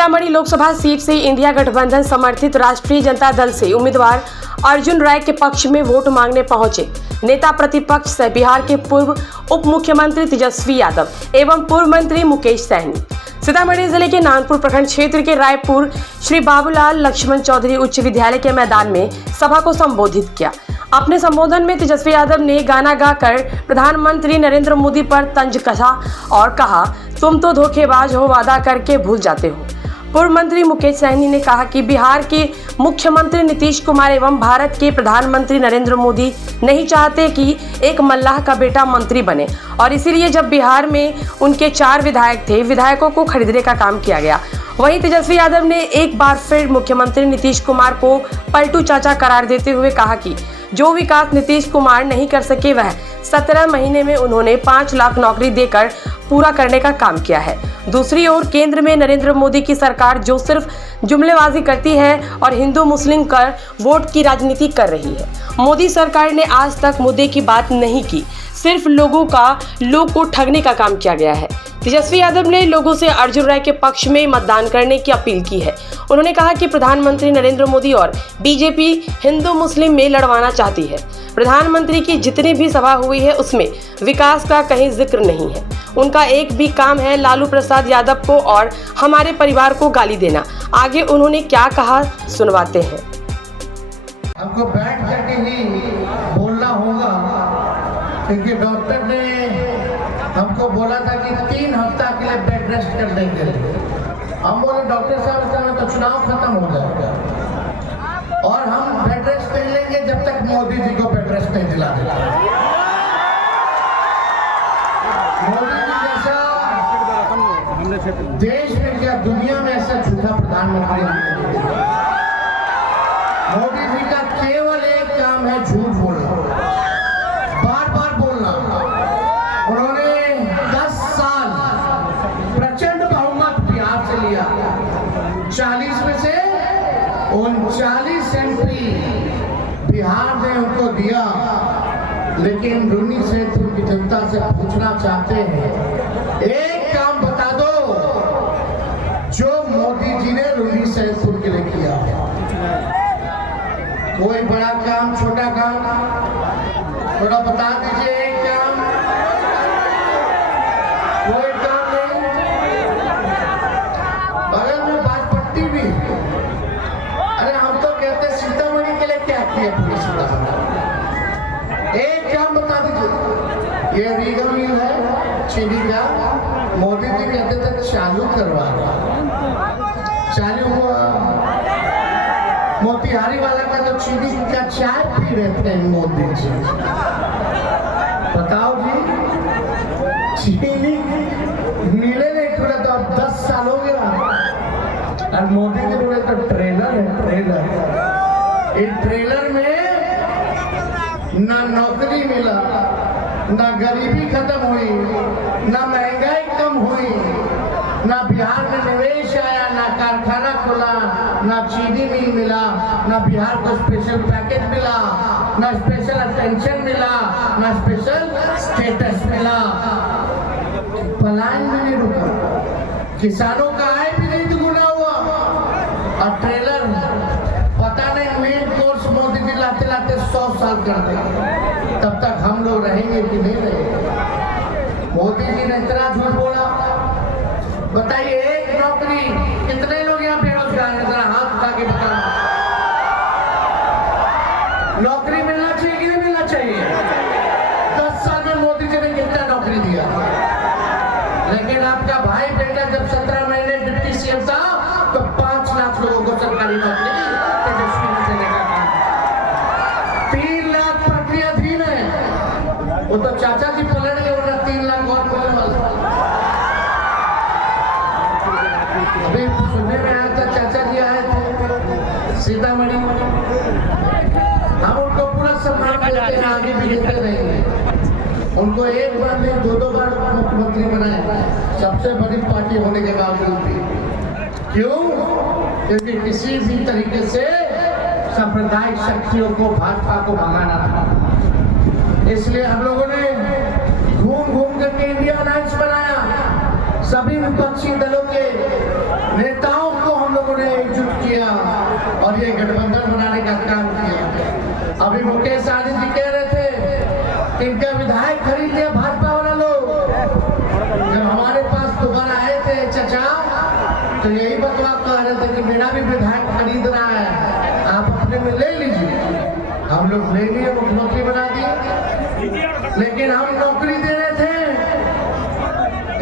Sitamarhi Lok Sabha seat से India गठबंधन समर्थित राष्ट्रीय जनता दल से उम्मीदवार अर्जुन राय के पक्ष में वोट मांगने पहुंचे नेता प्रतिपक्ष सह बिहार के पूर्व उप मुख्यमंत्री तेजस्वी यादव एवं पूर्व मंत्री मुकेश सहनी। सीतामढ़ी जिले के नानपुर प्रखंड क्षेत्र के रायपुर श्री बाबूलाल लक्ष्मण चौधरी उच्च विद्यालय के मैदान में सभा को संबोधित किया। अपने संबोधन में तेजस्वी यादव ने गाना गाकर प्रधानमंत्री नरेंद्र मोदी पर तंज कसा और कहा, तुम तो धोखेबाज हो, वादा करके भूल जाते हो। पूर्व मंत्री मुकेश सहनी ने कहा कि बिहार के मुख्यमंत्री नीतीश कुमार एवं भारत के प्रधानमंत्री नरेंद्र मोदी नहीं चाहते कि एक मल्लाह का बेटा मंत्री बने और इसीलिए जब बिहार में उनके 4 विधायक थे, विधायकों को खरीदने का काम किया गया। वहीं तेजस्वी यादव ने एक बार फिर मुख्यमंत्री नीतीश कुमार को पलटू चाचा करार देते हुए कहा कि जो विकास नीतीश कुमार नहीं कर सके वह 17 महीने में उन्होंने 5 लाख नौकरी देकर पूरा करने का काम किया है। दूसरी ओर केंद्र में नरेंद्र मोदी की सरकार जो सिर्फ जुमलेबाजी करती है और हिंदू मुस्लिम कर वोट की राजनीति कर रही है। मोदी सरकार ने आज तक मुद्दे की बात नहीं की, सिर्फ लोग को ठगने का काम किया गया है। तेजस्वी यादव ने लोगों से अर्जुन राय के पक्ष में मतदान करने की अपील की है। उन्होंने कहा कि प्रधानमंत्री नरेंद्र मोदी और बीजेपी हिंदू मुस्लिम में लड़वाना चाहती है। प्रधानमंत्री की जितनी भी सभा हुई है उसमें विकास का कहीं जिक्र नहीं है। उनका एक भी काम है लालू प्रसाद यादव को और हमारे परिवार को गाली देना। आगे उन्होंने क्या कहा सुनवाते हैं। हमको बैठ करके ही बोलना होगा क्योंकि डॉक्टर ने हमको बोला था कि 3 हफ्ता के लिए बेड रेस्ट करने के लिए। हम बोले डॉक्टर साहब तो चुनाव खत्म हो जाएगा और हम बेड रेस्ट नहीं लेंगे जब तक मोदी जी को बेड रेस्ट नहीं दिला देगा। मोदी जी जैसा देश में या दुनिया में ऐसा झूठा प्रधानमंत्री नहीं है। मोदी जी का केवल एक काम है झूठ बोलना, बार बार बोलना। उन्होंने 10 साल प्रचंड बहुमत बिहार से लिया, 40 में से 39 एमपी बिहार ने उनको दिया। लेकिन रूनी क्षेत्र की जनता से पूछना चाहते हैं, एक काम बता दो जो मोदी जी ने रूनी क्षेत्र के लिए किया है। कोई बड़ा काम, छोटा काम, थोड़ा बता दीजिए। एक काम, कोई काम नहीं। बगल में बाजपट्टी भी, अरे हम तो कहते सीतामढ़ी के लिए क्या किया पूरी सीतामढ़ी। एक काम बता दीजिए। ये रीगा मिल है चीनी का, मोदी जी कहते थे चालू करवा, चालू हुआ। मोतिहारी वाला का तो चीनी का चाय पी रहे थे मोदी जी। बताओ जी, चीनी मिले नहीं खुला तो अब 10 साल हो गया और मोदी जी बोले तो ट्रेलर है, ट्रेलर। इस ट्रेलर में ना नौकरी मिला, ना गरीबी खत्म हुई, ना महंगाई कम हुई, ना बिहार में निवेश आया, ना कारखाना खुला, ना चीनी मिल मिला, ना बिहार को स्पेशल पैकेज मिला, ना स्पेशल अटेंशन मिला, ना स्पेशल स्टेटस मिला। पलायन भी नहीं रुका, किसानों का आय भी नहीं दुगुना हुआ और ट्रेलर पता नहीं मेन कोर्स मोदी जी लाते लाते 100 साल कर देंगे। तब तक हम लोग रहेंगे कि नहीं रहेंगे। मोदी जी ने इतना झूठ बोला। बताइए, एक नौकरी, कितने लोग यहाँ बेरोजगार हैं? जरा हाथ उठा के बताना। नौकरी मिलना चाहिए कि नहीं मिलना चाहिए? 10 साल में मोदी जी ने कितना नौकरी दिया? लेकिन आपका भाई बेटा जब 17 महीने डिप्टी सीएम था तो 5 लाख लोगों को सरकारी नौकरी तेजस्वी ने देने का काम। 3 लाख प्रक्रियाधीन है। वो तो चाचा जी पलट गए, उन्हें 3 लाख और मिलने वाला। अभी सुनने में आया था चाचा जी आए थे सीतामढ़ी, हम उनको पूरा सम्मान देते हैं, आगे भी देते रहेंगे। उनको एक बार नहीं 2-2 बार मुख्यमंत्री बनाए, सबसे बड़ी पार्टी होने के बावजूद भी। क्यों? क्योंकि किसी भी तरीके से सांप्रदायिक शक्तियों को, भाजपा को भगाना था। इसलिए हम लोगों ने घूम घूम करके इंडिया अलायंस बनाया। सभी विपक्षी दलों के नेताओं और ये गठबंधन बनाने का काम किया। अभी मुकेश सहनी जी कह रहे थे कि इनका विधायक खरीद लिया भाजपा वाला लोग। जब हमारे पास दोबारा आए थे चचा, तो यही बतवा कह रहे थे कि मेरा भी विधायक खरीद रहा है, आप अपने में ले लीजिए। हम लोग ले लिए, मुख्यमंत्री बना दिए, लेकिन हम नौकरी दे रहे थे,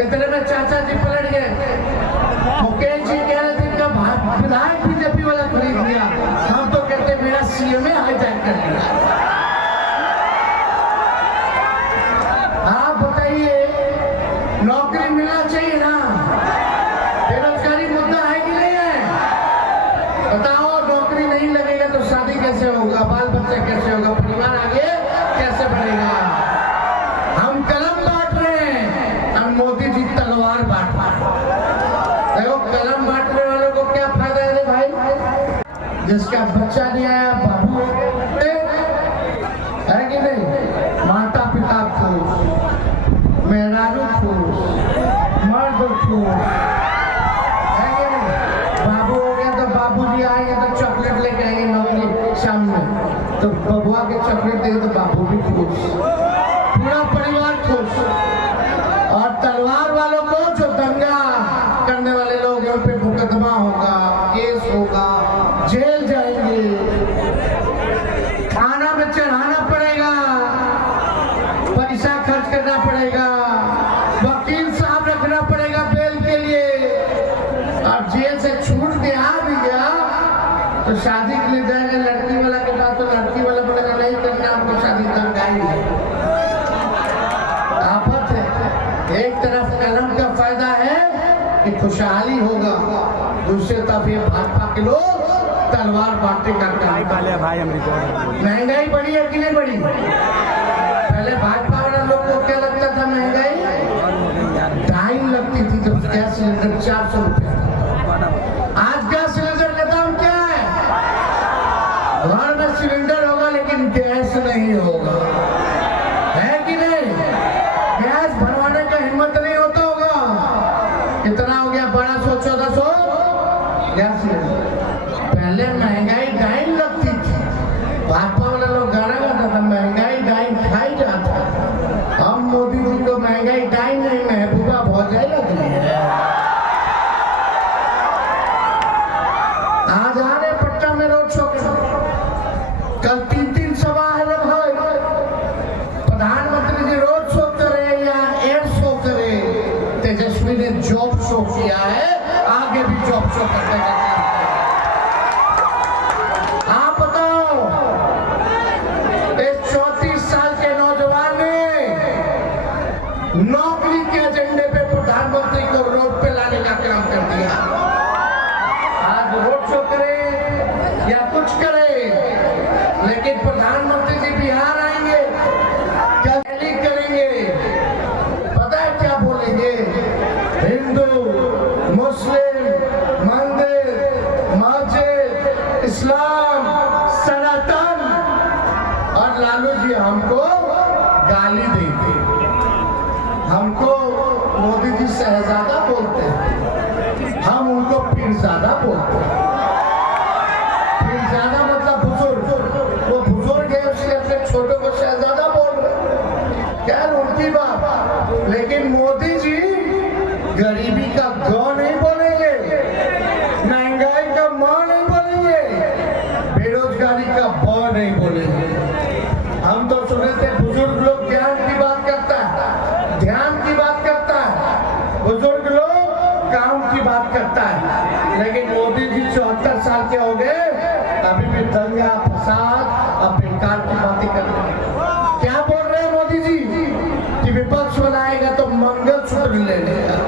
इतने में चाचा जी पलट गए। मुकेश जी कह रहे थे इनका विधायक बीजेपी वाला खरीद लिया, हम तो कहते मेरा सीएम हाईजैक कर लिया। आप बताइए, नौकरी मिलना चाहिए ना? बेरोजगारी मुद्दा है कि नहीं है? बताओ, नौकरी नहीं लगेगा तो शादी कैसे होगा, बाल बच्चा कैसे होगा, परिवार आगे कैसे बढ़ेगा? हम कलम बांट रहे हैं और मोदी जी तलवार बांट रहे हैं। देखो, कलम बांटने वालों को क्या फायदा है रे भाई? जिसका बच्चा नहीं आया बाबू है कि नहीं? माता पिता खुश, मेहरारू खुश, मर्द खुश, है कि नहीं? बाबू हो गया तो बाबूजी आएंगे तो चॉकलेट लेके आएंगे नौकरी शाम में, तो बबुआ के चॉकलेट देंगे तो बाबू भी खुश, पूरा परिवार खुश। और तलवार वालों को, जो दंगा करने वाले लोग हैं, उन पे मुकदमा होगा, केस होगा, जेल जाएंगे, थाना में चढ़ाना पड़ेगा, पैसा खर्च करना पड़ेगा, वकील साहब रखना पड़ेगा बेल के लिए। और जेल से छूट के आ भी गया तो शादी के लिए जाएगा लड़की वाला के पास, तो लड़की वाला बोलेगा नहीं करना आपको शादी, दंगाएंगे। आफत है। एक तरफ कलम का फायदा है कि खुशहाली होगा, दूसरी तरफ ये भाजपा के लोग तलवार बांटने का काम। महंगाई बढ़ी है कि नहीं बढ़ी? पहले भाजपा वाले लोग को क्या लगता था महंगाई? टाइम लगती थी जब गैस सिलेंडर 400 रुपया। आज गैस सिलेंडर का दाम क्या है? घर में सिलेंडर होगा लेकिन गैस नहीं होगा, है कि नहीं? गैस भरवाने का हिम्मत नहीं होता होगा। कितना हो गया? 1200-1400 गैस सिलेंडर। पहले महंगाई टाइम लगती थी, भाजपा वाले लोग गाना गाता था महंगाई टाइम खाई जाता। हम मोदी जी को महंगाई टाइम नहीं, महबूबा भौजाई लग रही है। आज आ रहे पटना में रोड शो, कल 3 सभा है भाई। प्रधानमंत्री जी रोड शो करे या एयर शो करे, तेजस्वी ने जॉब शो किया है, आगे भी जॉब शो करने का काम। आप बताओ, इस 34 साल के नौजवान ने नौकरी के एजेंडे पे प्रधानमंत्री को रोड पे लाने का काम कर दिया। आज रोड शो करे या कुछ करे, लेकिन प्रधानमंत्री जी बिहार आएंगे, क्या रैली करेंगे, पता है क्या बोलेंगे? हिंदू, मुस्लिम, मंदिर, मस्जिद, इस्लाम, सनातन, और लालू जी हमको गाली देंगे। हमको मोदी जी शहजादा बोलते हैं, हम उनको पीरजादा बोलते हैं। पीरजादा मतलब बुजुर्ग, वो बुजुर्ग है उसके अपने छोटों को शहजादा बोल रहे, क्या उनकी बात। लेकिन मोदी जी गरीबी का गौ नहीं बोलेंगे, महंगाई का मां नहीं बोलेंगे, बेरोजगारी का बौ नहीं बोलेंगे। हम तो सुने थे बुजुर्ग लोग ज्ञान की बात करता है, ध्यान की बात करता है, बुजुर्ग लोग काम की बात करता है। लेकिन मोदी जी 74 साल के हो गए, अभी भी दंगा फसाद और बेकार की बातें कर रहे हैं। क्या बोल रहे हैं मोदी जी कि विपक्ष बनाएगा तो मंगलसूत्र ले लेगा?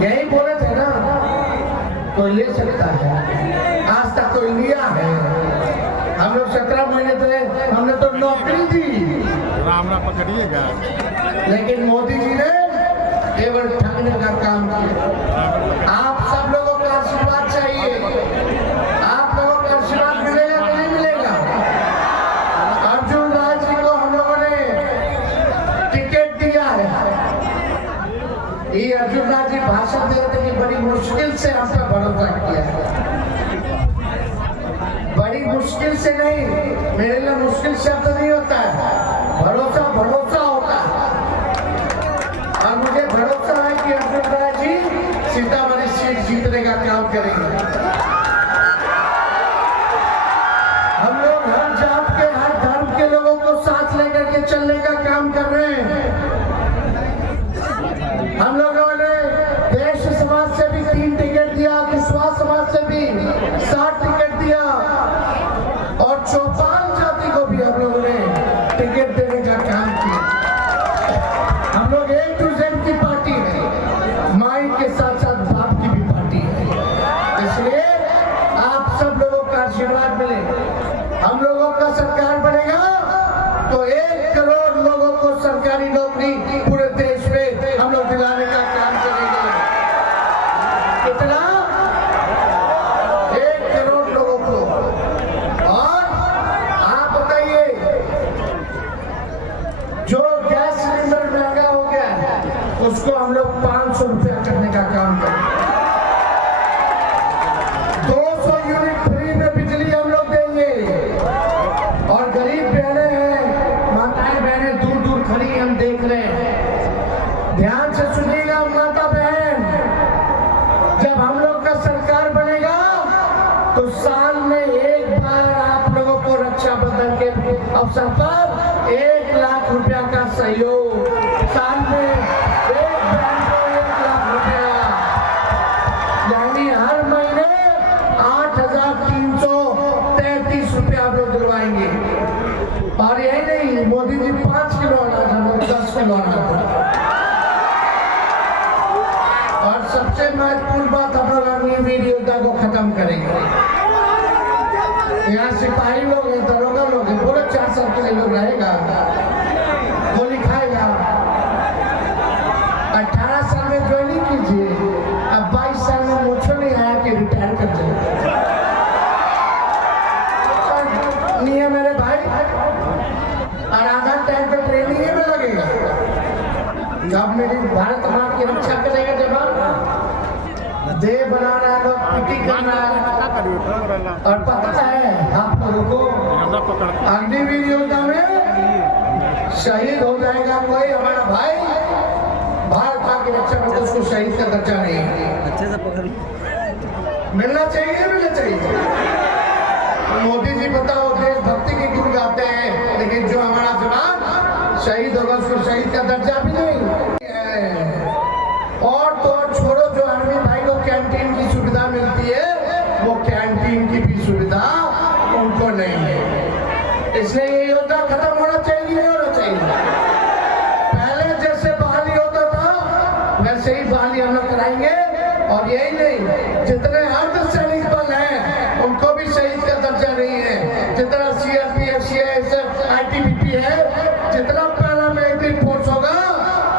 यही बोले थे ना, कोई ले सकता है, आज तक कोई लिया है? हम लोग 17 महीने थे, हमने तो नौकरी दी, रामना पकड़िएगा। लेकिन मोदी जी ने केवल ठगने का काम किया। आप सब लोगों का आशीर्वाद चाहिए, आप लोगों का आशीर्वाद मिलेगा कि नहीं मिलेगा? अर्जुन राय जी को हम लोगों ने टिकट दिया है। ये अर्जुन राय जी भाषण दे रहे थे कि बड़ी मुश्किल से हम पर भरोसा किया है। मुश्किल से नहीं, मेरे लिए मुश्किल शब्द नहीं होता है, भरोसा भरोसा होता है। और मुझे भरोसा है कि अर्जुन राय जी सीतामढ़ी सीट जीतने का काम करेंगे। हम लोग हर जात के हर धर्म के लोगों को साथ लेकर के चलने का काम कर रहे हैं। हम लोगों ने देश समाज से भी 3 टिकट दिया, विश्वास समाज से भी 7 टिकट दिया और चौपाल जाति को भी हम लोगों ने टिकट देने का काम किया। हम लोग A to Z की पार्टी है, माई के साथ साथ बाप की भी पार्टी है। इसलिए आप सब लोगों का आशीर्वाद मिले। हम लोगों का सरकार बनेगा तो 1 करोड़ लोगों को सरकारी नौकरी पूरे देश में हम लोग दिलाने का काम करेंगे। कितना? 1 करोड़ लोगों को। और आप बताइए, जो गैस सिलेंडर महंगा हो गया है उसको हम लोग 500 रुपया करने का काम करेंगे। 200 यूनिट फ्री में बिजली हम लोग देंगे। और गरीब बहनें हैं, माताएं बहनें दूर दूर खड़ी हम देख रहे हैं, ध्यान से सुनिएगा माता बहन, जब हम लोग का सरकार बनेगा तो साल में 1 बार आप लोगों को रक्षाबंधन के अवसर पर 1 लाख रुपया का सहयोग, साल में 1 बहन को 1 लाख रुपया, यानी हर महीने 8,333 रुपया आप लोग दिलवाएंगे। और यही नहीं, मोदी जी 5 किलो अनाज हम लोग 10 किलो अनाज। और सबसे महत्वपूर्ण बात, हम लोग अग्निवीर योजना को खत्म करेंगे। यहाँ सिपाही लोग हैं, दरोगा लोग हैं, पूरे 4 साल के लिए लोग रहेगा, गोली खाएगा। 18 साल में ज्वाइनिंग कीजिए, अब 22 साल में मुझे नहीं आया कि रिटायर कर जाए। नहीं है मेरे भाई, और आधा टाइम पे ट्रेनिंग में लगेगा। जब मेरी भारत माँ की रक्षा करेगा जवान, देह बना रहा है, लोग पिटी कर रहा है। और पता है आप लोगों को, अग्निवीर योजना में शहीद हो जाएगा कोई हमारा भाई, भारत माँ की रक्षा में, तो उसको शहीद का दर्जा नहीं है। अच्छे से पकड़ मिलना चाहिए, मिलना चाहिए। मोदी जी बताओ देशभक्ति के गुण गाते हैं, लेकिन जो हमारा जवान शहीद होगा उसको शहीद का दर्जा भी नहीं है। और तो छोड़ो, जो आर्मी भाई को कैंटीन की सुविधा मिलती है, वो कैंटीन की भी सुविधा उनको नहीं है। इसलिए ये योजना खत्म होना चाहिए, होना चाहिए। पहले जैसे बहाली होता था वैसे ही बहाली हम लोग कराएंगे। और यही नहीं, जितने अर्धसैनिक बल हैं उनको भी शहीद का दर्जा नहीं है। जितना CRPF, CISF, ITBP है, जितना पैरामिलिट्री फोर्स होगा,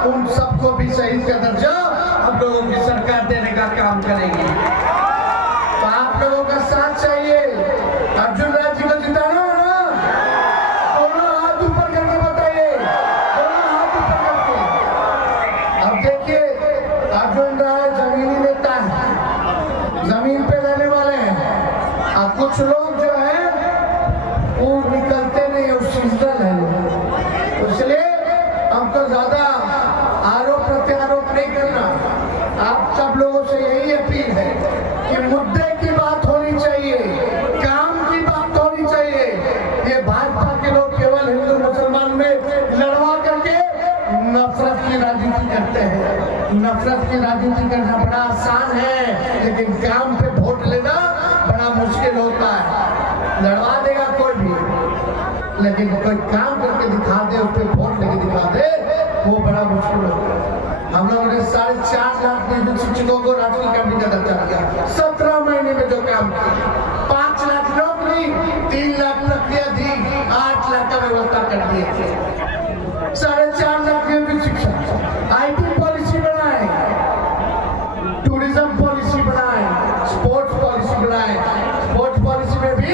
उन सबको भी शहीद का दर्जा हम लोगों की सरकार देने का काम करेगी। तो आप लोगों का साथ चाहिए। अर्जुन राय जी को जिताना है ना? दोनों हाथ ऊपर करके बताइए, दोनों हाथ ऊपर करके। अब देखिए, अर्जुन राय जमीनी नेता है, जमीन पे रहने वाले हैं। अब कुछ लोग जो है वो निकलते नहीं, वो सीजनल है। इसलिए हमको ज्यादा आरोप प्रत्यारोप नहीं करना। आप सब लोगों से यही अपील है कि मुद्दे की बात होनी चाहिए, काम की बात होनी चाहिए। ये भाजपा के लोग केवल हिंदू मुसलमान में लड़वा करके नफरत की राजनीति करते हैं। नफरत की राजनीति करना बड़ा आसान है, लेकिन काम पे वोट लेना बड़ा मुश्किल होता है। लड़वा देगा कोई भी, लेकिन कोई काम करके दिखा दे, उस पर वोट लेके दिखा दे, वो बड़ा मुश्किल होता है। हम लोगों ने 4.5 लाख नियोजित शिक्षकों को राष्ट्रीय कमेटी का दर्जा दिया 17 महीने में जो काम किया। 5 लाख नौकरी, 3 लाख नौकरियां दी, 8 लाख का व्यवस्था कर दिए। 4.5 लाख नियोजित शिक्षक, IT पॉलिसी बनाए, टूरिज्म पॉलिसी बनाए, स्पोर्ट्स पॉलिसी बनाए। स्पोर्ट्स पॉलिसी में भी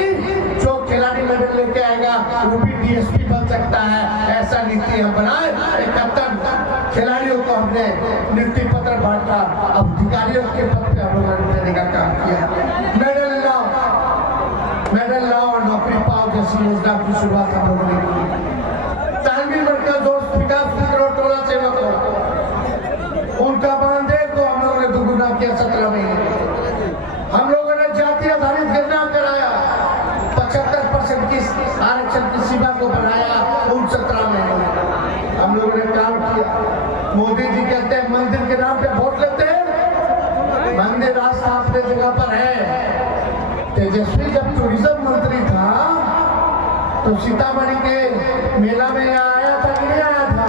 जो खिलाड़ी मेडल लेके आएगा वो भी DSP बन सकता है, ऐसा नीति हम बनाए। 71 खिलाड़ियों को हमने नियुक्ति पत्र बांटा, अब अधिकारियों के पद पे हम लोगों ने देने का काम किया। मेडल लाओ और नौकरी जैसी योजना की शुरुआत हम लोगों ने की। तालमेल मरकज और फिक्र टोला सेवा को उनका बांधे को हम लोगों ने दुगुना किया 17 महीने। हम लोगों ने जाति आधारित गणना कराया, 75% की आरक्षण की सीमा को बढ़ाया उन 17 महीनों में हम लोगों ने काम किया। मोदी जी कहते हैं मंदिर के नाम पे वोट लेते हैं, मंदिर रास्ता अपने जगह पर है। तेजस्वी जब टूरिज्म मंत्री था तो सीतामढ़ी के मेला में यहाँ आया था कि नहीं आया था?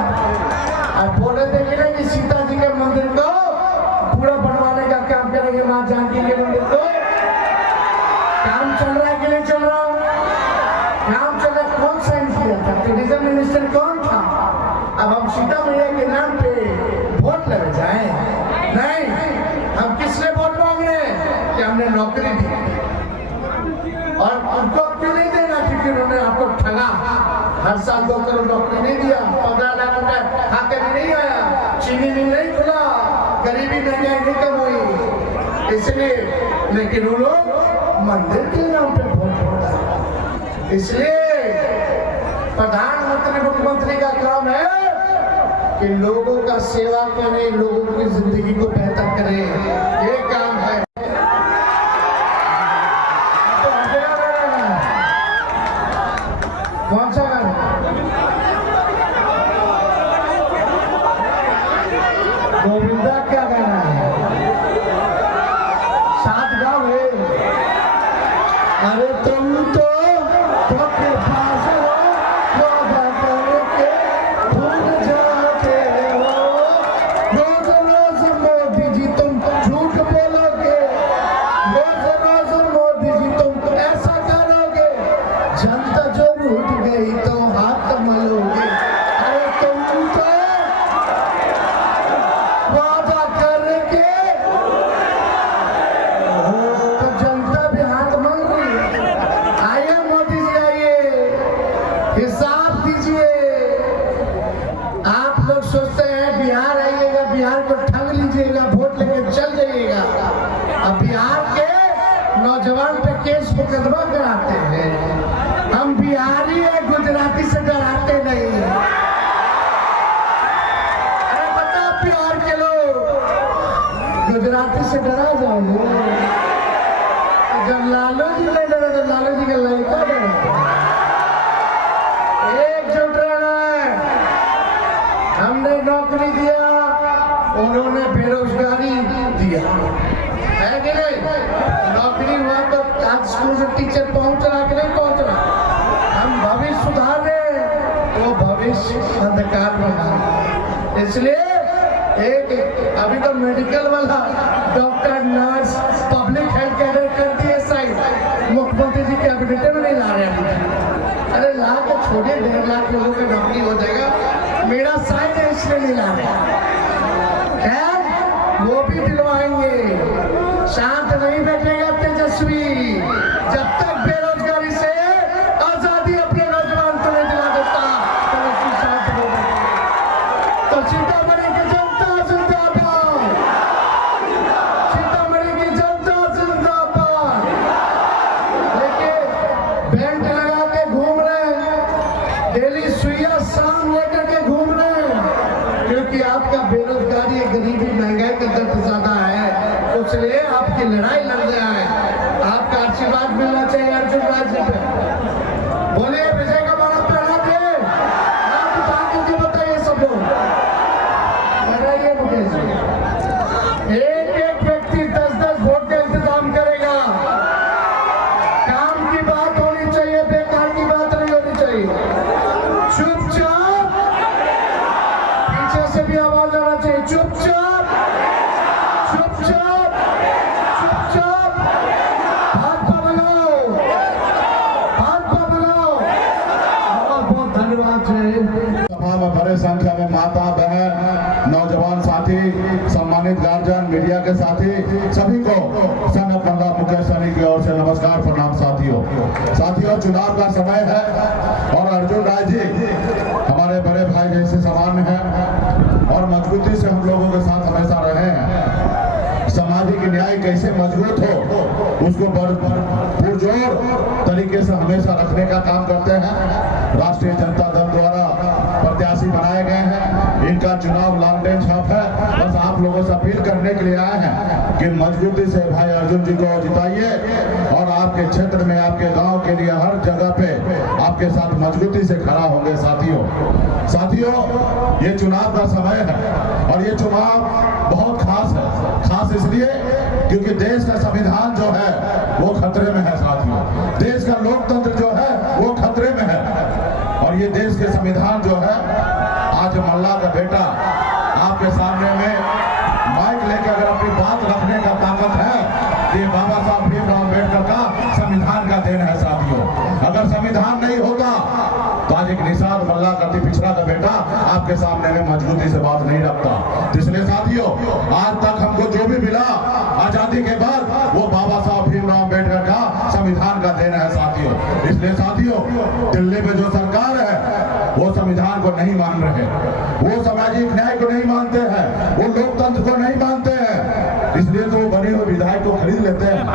अब बोले थे कि नहीं कि सीता जी के मंदिर को पूरा बनवाने का काम करेंगे, माँ जानकी के मंदिर को। काम चल रहा है कि नहीं चल रहा? काम चल रहा। कौन साइन किया था? टूरिज्म मिनिस्टर कौन था? अब हम सीता मैया के नाम पे वोट लग जाए? नहीं, हम किसने वोट मांग रहे हैं कि हमने नौकरी दी और उनको क्यों नहीं देना? क्योंकि उन्होंने आपको ठगा। हर साल 2 करोड़ नौकरी नहीं दिया, 15 लाख रुपए खाते में नहीं आया, चीनी मिल नहीं खुला, गरीबी महंगाई नहीं कम हुई, इसलिए। लेकिन वो लोग मंदिर के नाम पे वोट होता है। इसलिए प्रधानमंत्री मुख्यमंत्री का काम है कि लोगों का सेवा करें, लोगों की जिंदगी को बेहतर करें, ये काम है। कौन सा गाना? गोविंदा क्या गाना है? साथ गाओ है। अरे तुम तो के पास हो, वादा करके भूल जाते हो। रोज रोज मोदी जी तुम झूठ बोलोगे, रोज रोज मोदी जी तुम ऐसा करोगे, जनता जो रूठ गई तो हाथ मलोगे। अरे तुम तो वादा करके तो जनता भी हाथ मल रही। आइए मोदी जी, आइए, हिसाब दीजिए। आप लोग सोचते हैं बिहार आइएगा, बिहार को ठग लीजिएगा, वोट लेके चल जाइएगा। अब बिहार के नौजवान पे केस मुकदमा कराते हैं। हम बिहारी है, गुजराती से डराते नहीं। अरे बता बिहार के लोग, गुजराती से डरा जाओगे? जब लालू जी नहीं डरे तो लालू जी का लड़का डरता। एकजुट रहना है। हमने नौकरी दिया, उन्होंने बेरोजगारी दिया, है कि नहीं? नौकरी हुआ तो आज स्कूल से टीचर पहुंच रहा कि नहीं पहुंच रहा? हम भविष्य सुधार रहे, वो भविष्य अंधकार में डाल। इसलिए एक अभी तो मेडिकल वाला doctor, nurse, public health cadre कर दिए साइड, मुख्यमंत्री जी कैबिनेट में नहीं ला रहे हैं। अरे ला के छोड़िए, 1.5 लाख लोगों की नौकरी हो जाएगा। मेरा साइन है इसलिए नहीं ला रहे हैं, वो भी दिलवाएंगे। शांत नहीं बैठेगा तेजस्वी जब तक बेरोजगारी से आजादी अपने नौजवान को नहीं दिला देता। तेजस्वी शांत नहीं बैठेगा। तो सीतामढ़ी की जनता जिंदाबाद, सीतामढ़ी की जनता जिंदाबाद। देखिए बेल्ट लगा के घूम रहे हैं, डेली सुइया शाम लेकर के घूम रहे हैं, क्योंकि आपका बेरोजगारी, गरीबी, महंगाई का दर्द ज्यादा है, इसलिए आपकी लड़ाई लड़ रहा है। आपका आशीर्वाद मिलना चाहिए अर्जुन राज जी पे। बोलिए विजय का माला पहना दे। आप उठा के बताइए सब लोग, बताइए मुकेश जी। एक व्यक्ति 10-10 वोट का इंतजाम करेगा। काम की बात होनी चाहिए, बेकार की बात नहीं होनी चाहिए। चुपचाप, पीछे से भी आवाज आना चाहिए, चुपचाप, चुपचाप, चुपचाप, भाजपा बनाओ, भाजपा बनाओ। बहुत बहुत धन्यवाद। सभा में बड़े संख्या में माता, बहन, नौजवान साथी, सम्मानित गार्जियन, मीडिया के साथी, सभी को संगत बंदा मुकेश सैनी की ओर से नमस्कार, प्रणाम। साथियों, चुनाव का समय है और अर्जुन राय जी हमारे बड़े भाई जैसे समान हैं और मजबूती से हम लोगों के साथ हमेशा रहे हैं। सामाजिक न्याय कैसे मजबूत हो, उसको पुरजोर तरीके से हमेशा रखने का काम करते हैं। राष्ट्रीय जनता दल द्वारा प्रत्याशी बनाए गए हैं, इनका चुनाव लॉन्ग छाप है। बस आप लोगों से अपील करने के लिए आए हैं कि मजबूती से भाई अर्जुन जी को जिताइए और आपके क्षेत्र में, आपके गांव के लिए हर जगह पे आपके साथ मजबूती से खड़ा होंगे। साथियों, ये चुनाव का समय है और ये चुनाव बहुत खास है। खास इसलिए क्योंकि देश का संविधान जो है वो खतरे में है। साथियों, देश का लोकतंत्र जो है वो खतरे में है और ये देश के संविधान जो है, आज मल्ला का बेटा आपके सामने में माइक लेकर अगर अपनी बात रखने का ताकत है, ये बाबा साहब भीमराव अम्बेडकर का संविधान का देन है। साथियों, अगर संविधान नहीं होता तो आज एक निषाद मल्ला का पिछड़ा का बेटा आपके सामने में मजबूती से बात नहीं रखता। इसलिए साथियों, आज तक हमको जो भी मिला आजादी के बाद वो बाबा साहब भीमराव अम्बेडकर का संविधान का देन है। साथियों, इसलिए साथियों, दिल्ली में जो सरकार है वो संविधान को नहीं मान रहे, वो सामाजिक न्याय को नहीं मानते हैं, वो लोकतंत्र को नहीं मानते हैं। इसलिए तो बनी हुई विधायक को खरीद लेते हैं,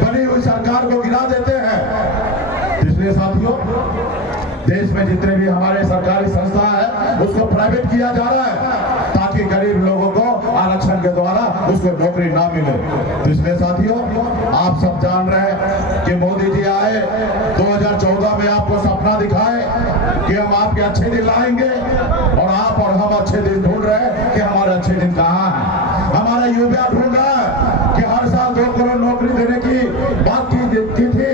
बनी हुई सरकार को गिरा देते हैं। इसलिए साथियों, देश में जितने भी हमारे सरकारी संस्था है उसको प्राइवेट किया जा रहा है ताकि गरीब लोगों को आरक्षण के द्वारा उसको नौकरी ना मिले। तो इसलिए साथियों, आप सब जान रहे हैं कि मोदी जी आए 2014 में, आपको सपना दिखाए कि हम आपके अच्छे दिन लाएंगे और आप और हम अच्छे दिन ढूंढ रहे हैं कि हमारे अच्छे दिन कहाँ हैं। हमारा युवा ढूंढ रहा है कि हर साल 2 करोड़ नौकरी देने की बात की थी,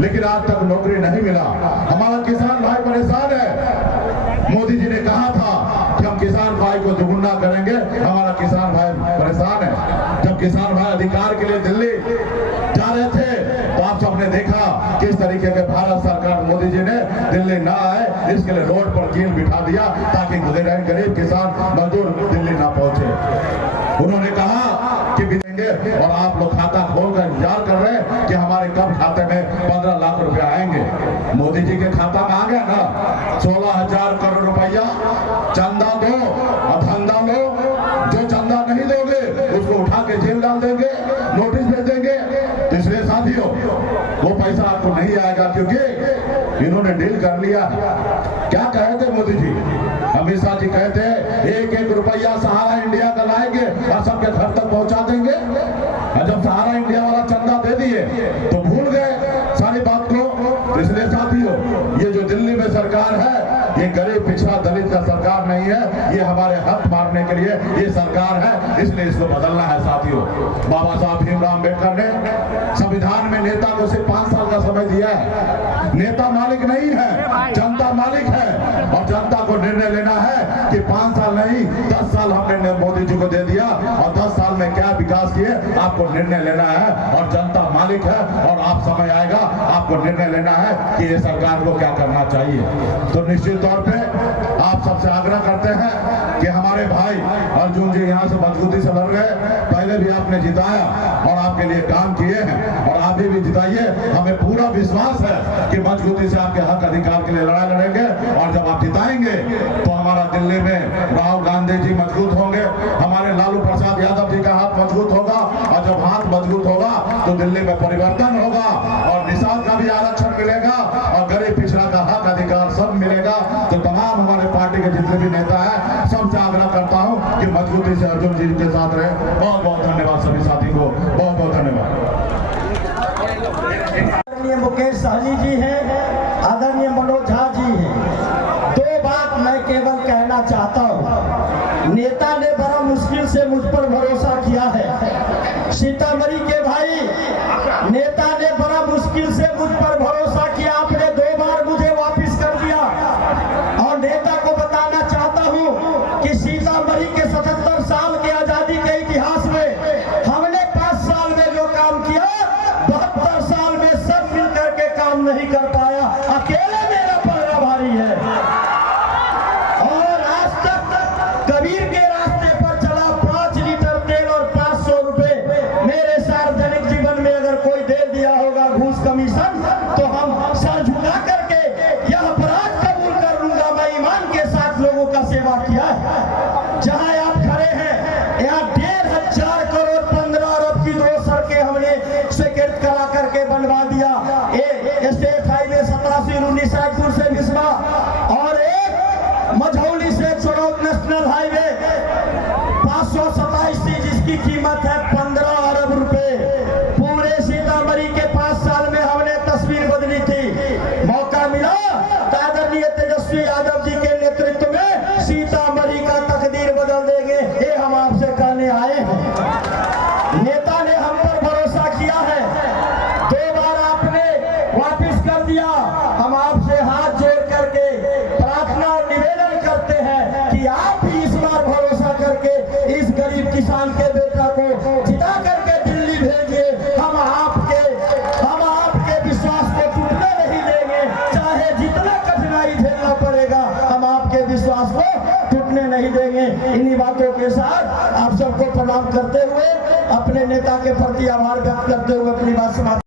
लेकिन आज तक नौकरी नहीं मिला। हमारा किसान भाई परेशान है। मोदी जी ने कहा था कि हम किसान भाई को दुगुना करेंगे, हमारा किसान भाई परेशान है। जब किसान भाई अधिकार के लिए दिल्ली जा रहे थे तो आप सबने देखा किस तरीके के भारत सरकार मोदी जी ने दिल्ली ना आए इसके लिए रोड पर कील बिठा दिया ताकि गरीब किसान मजदूर दिल्ली ना पहुंचे। उन्होंने कहा कि भी देंगे और आप लोग खाता खोलकर इंतजार कर रहे हैं कि हमारे कब खाते में 15 लाख रुपए आएंगे। मोदी जी के खाता में आ गया ना 16,000 करोड़ रुपया। चंदा दो और धंधा लो, जो चंदा नहीं दोगे उसको उठा के जेल डाल देंगे, नोटिस भेज देंगे। इसलिए साथियों, वो पैसा आपको नहीं आएगा क्योंकि इन्होंने डील कर लिया। क्या कहे थे मोदी जी? अमित शाह जी कहते हैं 1-1 रुपया सहारा इंडिया का लाएंगे और सबके घर तक पहुंचा देंगे। और जब सहारा इंडिया वाला चंदा दे दिए तो भूल गए सारी बात को। इसलिए साथियों, ये जो दिल्ली में सरकार है ये गरीब पिछड़ा दलित का सरकार नहीं है, ये हमारे हक मारने के लिए ये सरकार है। इसलिए इसको बदलना है। साथियों, बाबा साहब भीमराव अम्बेडकर ने संविधान में नेता को सिर्फ 5 साल का समय दिया है। नेता मालिक नहीं है, जनता मालिक है और जनता को निर्णय लेना है कि 5 साल नहीं 10 साल हमने मोदी जी को दे दिया और 10 साल में क्या विकास किए आपको निर्णय लेना है। और जनता मालिक है और आप समय आएगा आपको निर्णय लेना है कि ये सरकार को क्या करना चाहिए। तो निश्चित तौर पे आप सबसे आग्रह करते हैं कि हमारे भाई अर्जुन जी यहाँ से मजबूती से लड़ रहे, पहले भी आपने जिताया और आपके लिए काम किए हैं और आप भी जिताइए। हमें पूरा विश्वास है कि मजबूती से आपके हक अधिकार के लिए लड़ाई लड़ेंगे और जब आप जिताएंगे तो हमारा दिल्ली में राहुल गांधी जी मजबूत होंगे, हमारे लालू प्रसाद यादव जी का हाथ मजबूत होगा और जब हाथ मजबूत होगा तो दिल्ली में परिवर्तन होगा और निषाद का भी आरक्षण मिलेगा और गरीब पिछड़ा का हक अधिकार सब मिलेगा। तो तमाम हमारे पार्टी के जितने भी नेता हैं सबसे आग्रह करता हूं कि मजबूती से अर्जुन जी के साथ रहे। बहुत बहुत धन्यवाद सभी साथी को, बहुत बहुत धन्यवाद। आदरणीय मुकेश सहनी जी हैं, आदरणीय मनोज झा जी हैं। 2 बात मैं केवल कहना चाहता हूँ। नेता ने बड़ा मुश्किल से मुझ पर भरोसा किया है। सीतामढ़ी के भाई, नेता ने बड़ा मुश्किल से मुझ पर भरोसा किया, आपने 2 बार मुझे वापस कर दिया। और नेता को बताना चाहता हूँ कि सीतामढ़ी के 77 साल के आजादी के इतिहास में हमने 5 साल में जो काम किया 72 साल में सब मिलकर के काम नहीं कर पाया। अकेले मेरा पलड़ा भारी है। और आज तक कबीर के रास्ते पर चला 5 लीटर तेल और 500 रुपए मेरे सार्वजनिक जीवन में अगर कोई दे दिया होगा घूस कमीशन तो हम सर झुका करके यह अपराध कबूल कर लूंगा। मैं ईमान के साथ लोगों का सेवा किया है। जहां आप खड़े हैं यहाँ 1,500 करोड़ 15 अरब की 2 सड़कें हमने स्वीकृत करा करके बनवा दिया। संगतिया, हम आपसे हाथ जोड़ करके प्रार्थना और निवेदन करते हैं कि आप भी इस बार भरोसा करके इस गरीब किसान के बेटा को जिता करके दिल्ली भेजिए। हम आपके विश्वास को टूटने नहीं देंगे, चाहे जितना कठिनाई झेलना पड़ेगा, हम आपके विश्वास को टूटने नहीं देंगे। इन्हीं बातों के साथ आप सबको प्रणाम करते हुए, अपने नेता के प्रति आभार व्यक्त करते हुए अपनी बात समाप्त